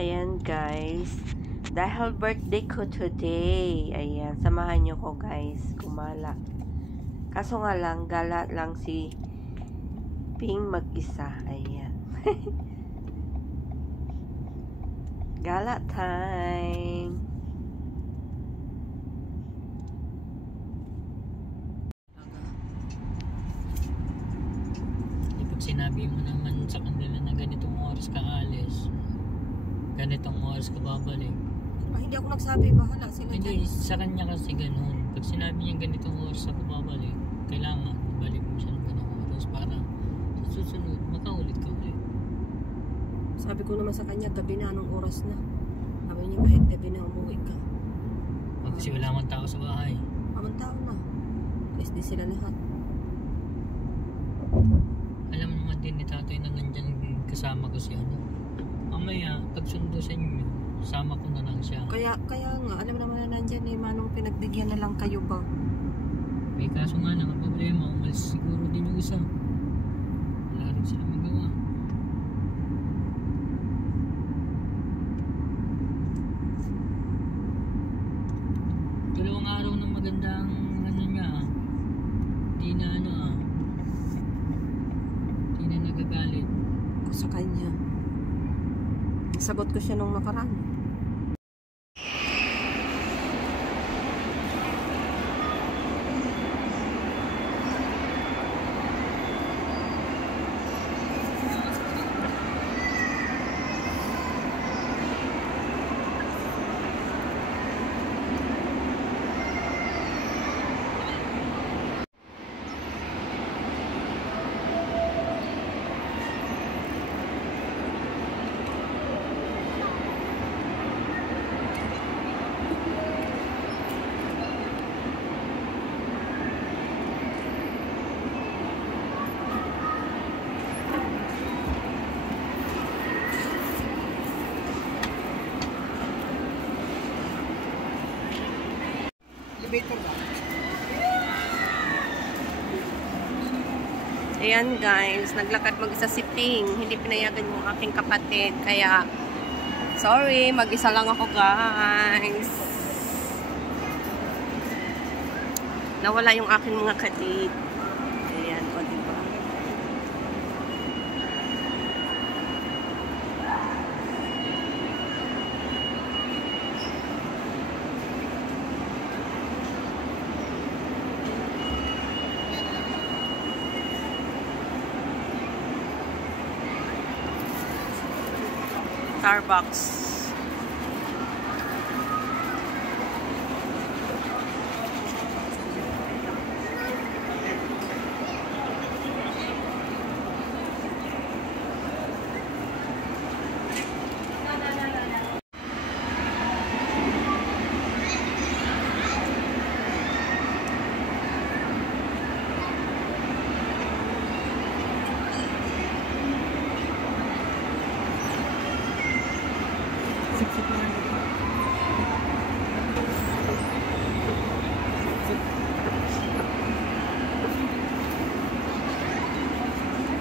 Ayan guys, dahil birthday ko today, ayan, samahan nyo ko guys, gumala. Kaso nga lang, gala lang si Ping mag-isa, ayan. Gala time! Pag sinabi mo naman sa kanila na ganitong oras ka alis, ganitong oras ka babalik. Hindi ako nagsabi, bahala sila Hindi, dyan. sa kanya kasi ganun. Pag sinabi niya ganitong oras ako babalik, kailangan balik mo siya ng ganong oras para sa susunod, makaulit ka ulit. Sabi ko naman sa kanya, gabi na, anong oras na? Sabi niya, kahit gabi na umuwi ka. Kasi wala man tao sa bahay. Amang tao na. Alis di sila lahat. Alam naman din ni tatay na nandyan kasama ko si ano. Mamaya, pag sundo sa inyo, sama ko na lang siya. Kaya nga, alam naman na nandyan eh, manong pinagbigyan na lang kayo ba? May kaso nga lang, ang problema, umalis siguro din yung isa. Wala rin sila magawa. Dalawang araw na magandang ano niya Di na di na nagagalit. Ko sa kanya. Sagot ko siya nung nakaraan. Ayan guys, naglakad mag-isa si Ping. Hindi pinayagan yung aking kapatid. Kaya, sorry, mag-isa lang ako guys. Nawala yung aking mga kadit. Ayan, o diba? Starbucks.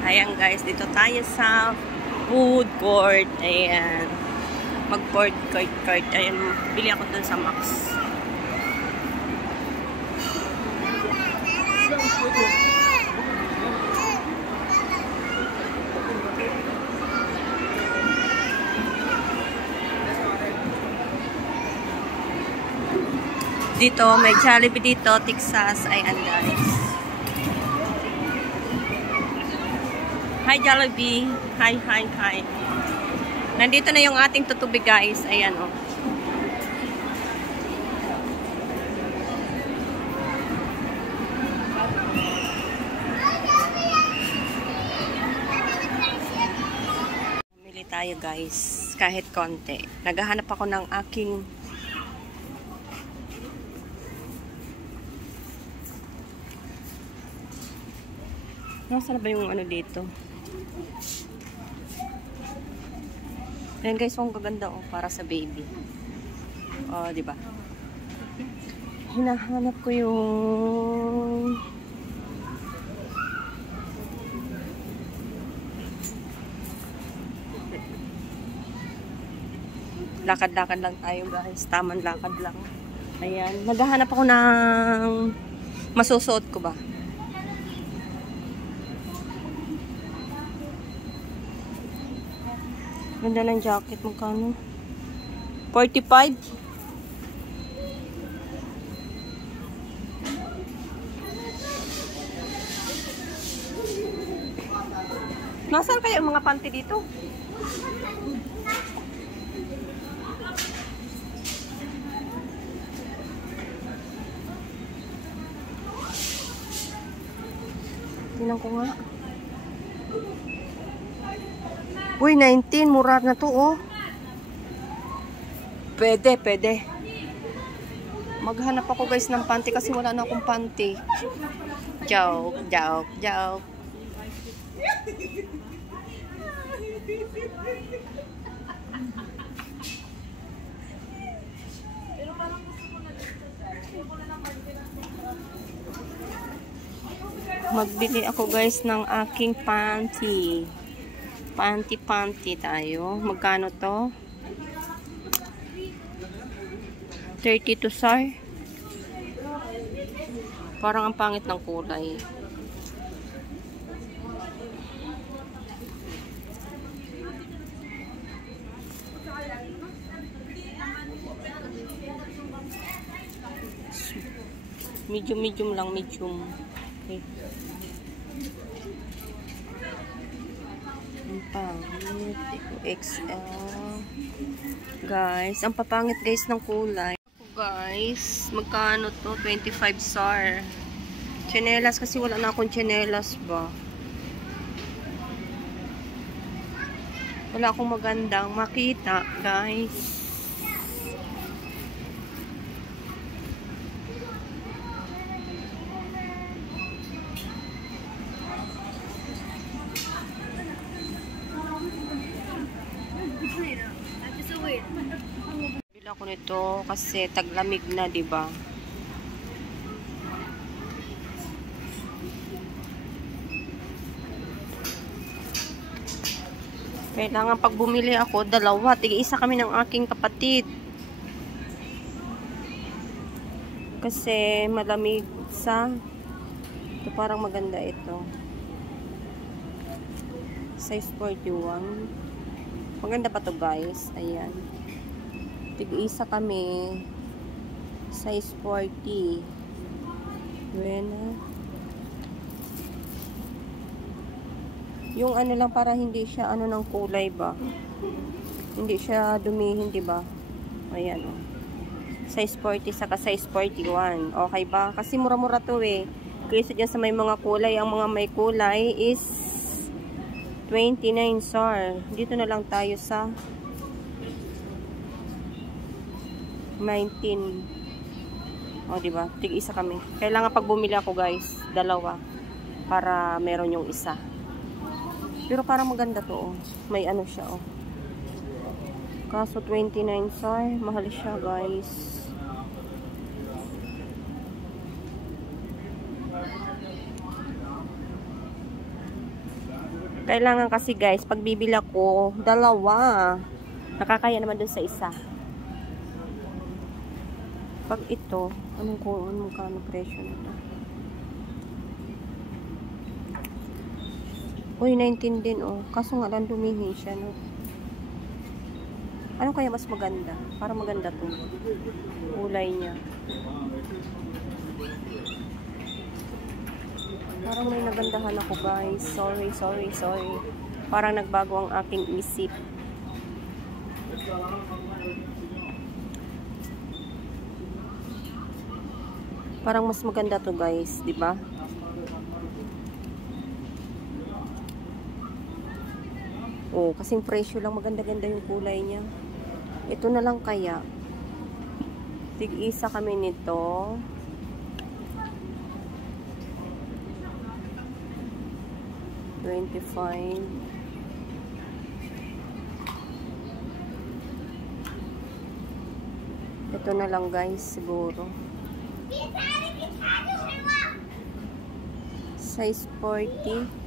Ayan guys, dito tayo sa food court. Ayan. Mag-food court. Ayan, bili ako dun sa Max. Dito, may Jollibee dito, Texas. Ayan guys. Hi Jollibee. Hi. Nandito na yung ating tutubig guys. Ayan o. Bumili tayo guys. Kahit konti. Naghahanap ako ng aking nasaan na ba yung ano dito? Ayan guys, ang gaganda oh, para sa baby. Oh, di ba? Hinahanap ko yung Lakad-lakad lang tayo guys. Tamang lakad lang. Ayan. Naghahanap ako ng masusuot ko ba. Ganda ng jacket. Magkano? 45? Nasaan kaya yung mga panty dito? Tingnan ko nga. Uy, 19. Mura na to, oh. Pwede, pwede. Maghanap ako guys ng panty kasi wala na akong panty. Joke, joke, joke. Magbili ako guys ng aking panty. Panty tayo. Magkano to? 32 sar. Parang ang pangit ng kulay. Medium lang, medium. Okay. Ang pangit. XL. Guys, ang papangit guys ng kulay. Guys, magkano to? 25 sar. Tsinelas kasi wala na akong tsinelas ba. Wala akong magandang makita, guys. Bila ko nito kasi taglamig na, 'di ba? Kailangan pag bumili ako, dalawa. Tig-isa kami ng aking kapatid. Kasi malamig sa... Ito parang maganda ito. Size 41. Maganda pa to guys. Ayan. Tig-isa kami. Size 40. Bueno. Yung ano lang para hindi siya ano ng kulay ba. Hindi siya dumihin, di ba? Ayan oh. Size 40 saka size 41. Okay ba? Kasi mura-mura to eh. Kaysa dyan sa may mga kulay, ang mga may kulay is 29 sar. Dito na lang tayo sa 19. O, di ba? Tig-isa kami. Kailangan pag bumili ako, guys, dalawa para meron yung isa. Pero parang maganda to, oh. May ano siya, oh. Kaso 29 sar, mahal siya, guys. Kailangan kasi, guys, pag bibili ako, dalawa. Nakakaya naman dun sa isa. Pag ito, anong kano presyo nito? Uy, 19 din, oh. Kaso nga lang dumihin siya, no? Ano kaya mas maganda? Para maganda to. Kulay niya. Parang may nagandahan ako, guys. Sorry. Parang nagbago ang aking isip. Parang mas maganda to, guys. Diba? Oh, kasing presyo lang, maganda-ganda yung kulay niya. Ito na lang kaya. Tig-isa kami nito. $25. Ito na lang, guys, siguro. Size 40.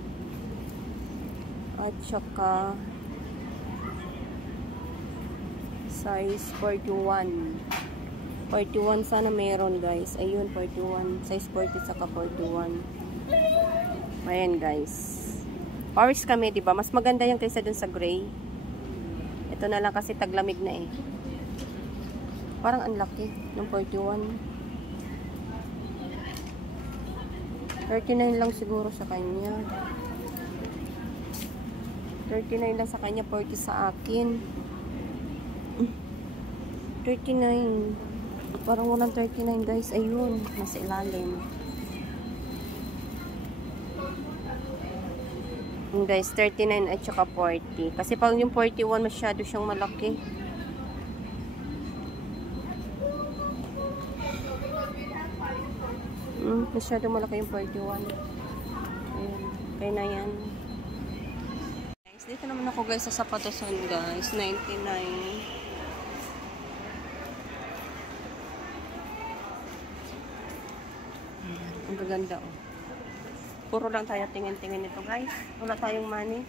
At saka size 41. 41 sana meron guys. Ayun, 41. Size 40 saka 41. Ayan guys. Paris kami, di ba? Mas maganda yung kaysa dun sa gray. Ito na lang kasi taglamig na eh. Parang unlucky ng 41. 39 lang siguro sa kanya. 39 lang sa kanya, 40 sa akin. 39. Parang walang 39 guys. Ayun, nasa ilalim. Guys, 39 at saka 40. Kasi pag yung 41 masyado siyang malaki. Masyado malaki yung 41. Ayan. Kaya na yan. Guys, dito naman ako guys sa sapatosan guys. 99. Ang gaganda oh. Puro lang tayo tingin-tingin nito guys. Wala tayong money.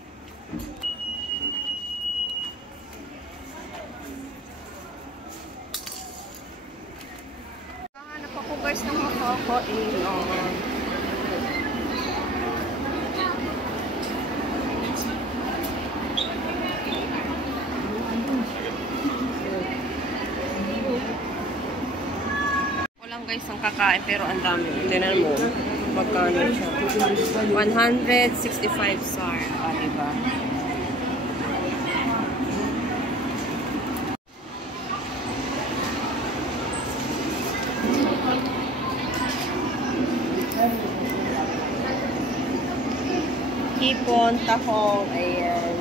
Hanap ako guys ng makakainan. Walang guys ang kakain pero ang dami. Tingnan mo. Magkano siya? 165 SAR. Diba? Hipon, tahong, ayan.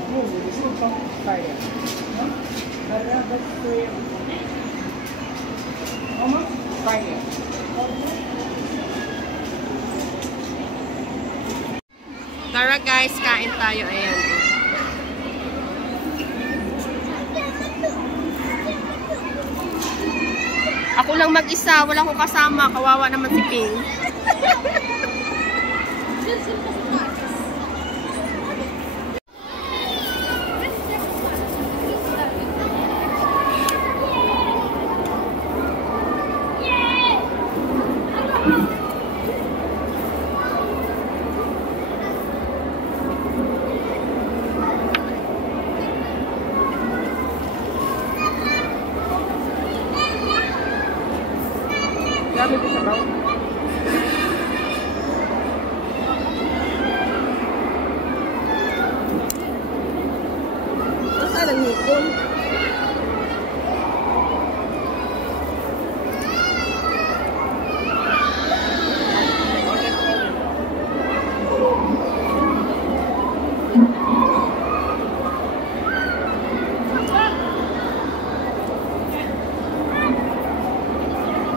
Tara guys, kain tayo. Ayan. Ako lang mag-isa, wala akong kasama. Kawawa naman si Ping. Dami ko sa bawang. Saan ang hipon?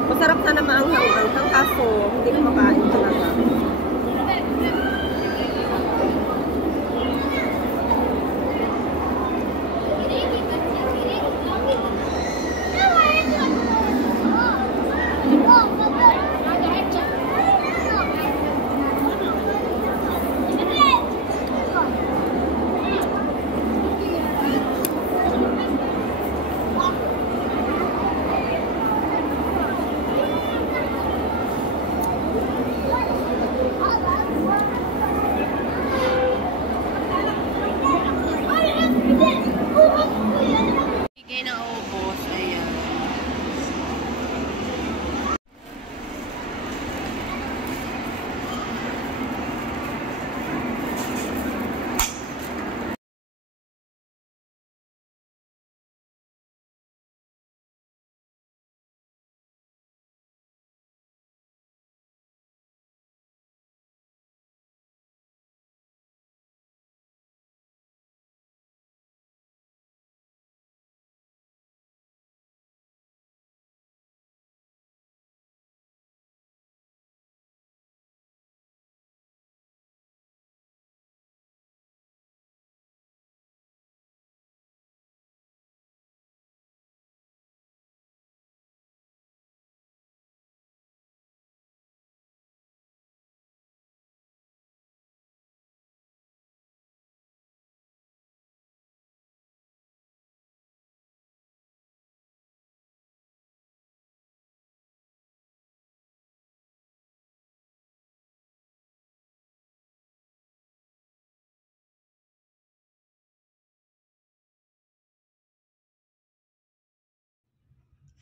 Masarap sana maanghang-anghang kaso hindi ko makain talaga.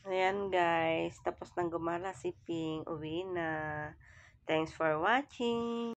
Ayan guys, tapos nang gumala si Ping, uwi na. Thanks for watching.